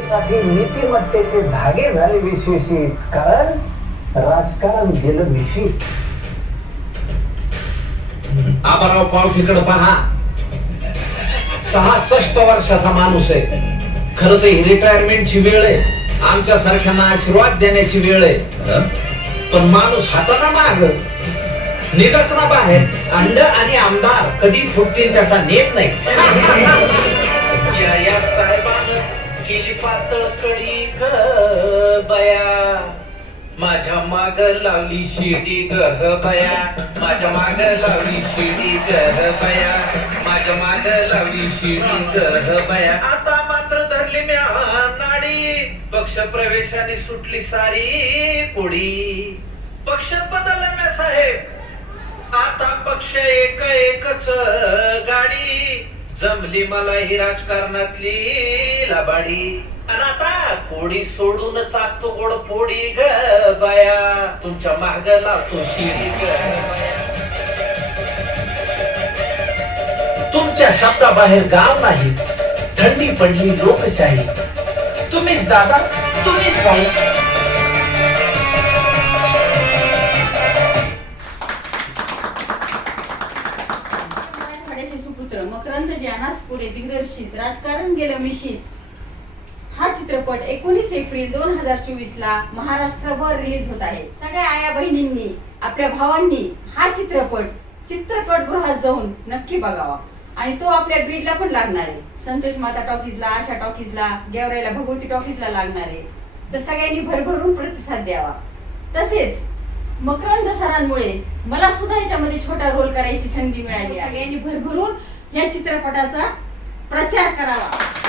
साठी नीतिमत्तेचे धागे झाले विश्वेषित कारण राजकारण गेलं विषयी आबाराव पावठीकडे पहा. सहासष्ट वर्षाचा माणूस आहे. खर तर ही रिटायरमेंटची वेळ आहे. आमच्या सारख्यांना आशीर्वाद देण्याची वेळ आहे. पण माणूस हाताना माग निघच ना बाहेर अंड आणि आमदार कधी फुटतील त्याचा नेट नाही. या या साहेबानं केली पातळ कडी ग बया. माझ्या माग लावली शिडी ग बया. माझ्या माग लावली शिडी ग बया. माझ्या माग लावली शिडी गह बया. आता मात्र धरली म्या नाडी. पक्ष प्रवेशाने सुटली सारी कोडी पक्ष बदलला म्या साहेब. आता पक्ष एक एकच गाडी. जमली मला ही राजकारणातली लबाडी. आणि आता कोडी सोडून चाकतो गोड पोडी ग बाया. तुमच्या माग लावतो शिडी ग तुमच्या शब्दाबाहेर गाव नाही थंडी पडली लोकशाही. तुम्हीच दादा तुम्हीच भाई पुत्र मकरंद ज्ञानासपुरे दिग्दर्शित राजकारण गेलं मिशीत. हा चित्रपट एकोणीस एप्रिल दोन हजार चोवीस ला महाराष्ट्रभर रिलीज होत आहे. सगळ्या आया बहिणींनी आपल्या भावांनी हा चित्रपट चित्रपटगृहात जाऊन नक्की बघावा. आणि तो आपल्या बीडला पण लागणार आहे. संतोष माता टॉकीजला आशा टॉकीजला गेवरायला भगवती टॉकीजला लागणार आहे. तर सगळ्यांनी भरभरून प्रतिसाद द्यावा. तसेच मकरंद सरांमुळे मला सुद्धा याच्यामध्ये छोटा रोल करायची संधी मिळाली सगळ्यांनी भरभरून या चित्रपटाचा प्रचार करावा.